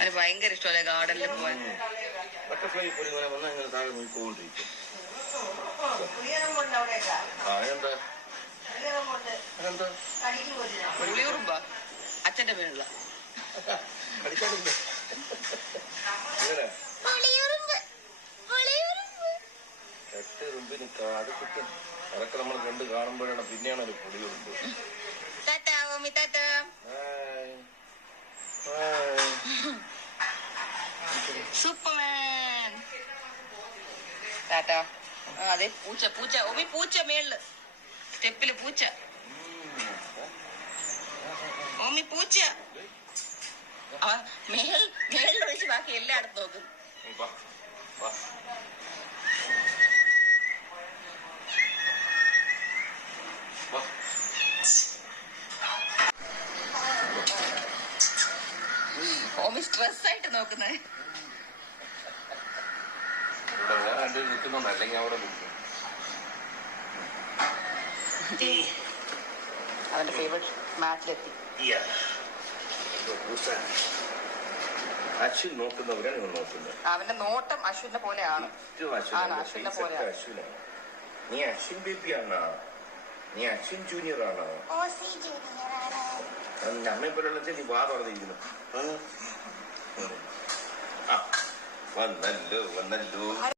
അത് ഭയങ്കര ഇഷ്ടമല്ലേ ഗാർഡനിൽ പോവാൻ. ബട്ടർഫ്ലൈ പോലെ വന്നാൽ നിങ്ങൾ താഴെ നോക്കിക്കൊണ്ടിരിക്കും. പുളിയുറുമ്പാ അച്ഛന്റെ പേരുള്ള അതൊക്കെ നമ്മൾ കണ്ട് കാണുമ്പോഴാണ് പിന്നെയാണ് ഒരു പുളിയുറുമ്പ്. സൂപ്പർമാൻ ടാറ്റാ. അതെ പൂച്ച പൂച്ച ഓമി പൂച്ച മേളില് സ്റ്റെപ്പില് പൂച്ച ഓമി പൂച്ച മേളിൽ ഒഴിച്ച് ബാക്കി എല്ലായിടത്തും നോക്കും. ഓമി സ്ട്രെസ് ആയിട്ട് നോക്കുന്നത്. അവന്റെ ഫേവറേറ്റ് മാച്ചിലെത്തി. അശ്വിൻ നോക്കുന്നവരാണ് നിങ്ങൾ നോക്കുന്നത്. അവന്റെ നോട്ടം അശ്വിനെ പോലെയാണ്. അശ്വിനെ പോലെയാണ്. അശ്വിനാണ്. നീ അശ്വിൻ ബേബിയാണോ? നീ അശ്വിൻ ജൂനിയർ ആണോ? നമ്മെ പോലുള്ള നീ വാ പറഞ്ഞിരിക്കുന്നു. വന്നല്ലോ.